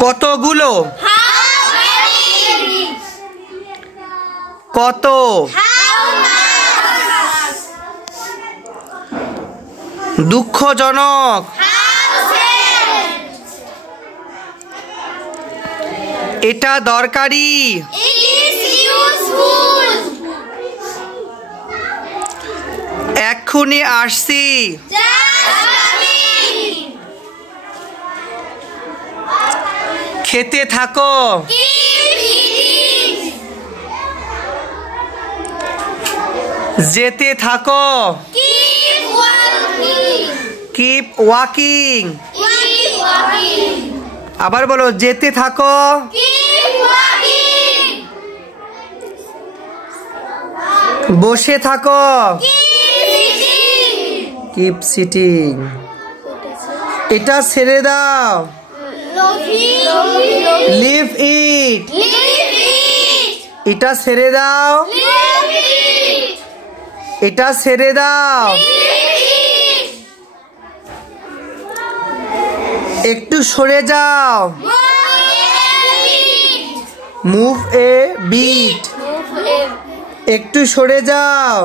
কতগুলো? কত? দুঃখজনক। এটা দরকারি। এক্ষুনি আসছি। খেতে থাকো। যেতে থাকো। Keep walking. আবার বলো, যেতে থাকো। বসে থাকো। Keep sitting. এটা ছেড়ে দাও। Leave it. এটা ছেড়ে দাও। এটা ছেড়ে দাও। একটু সরে যাও। Move a bit. একটু সরে যাও।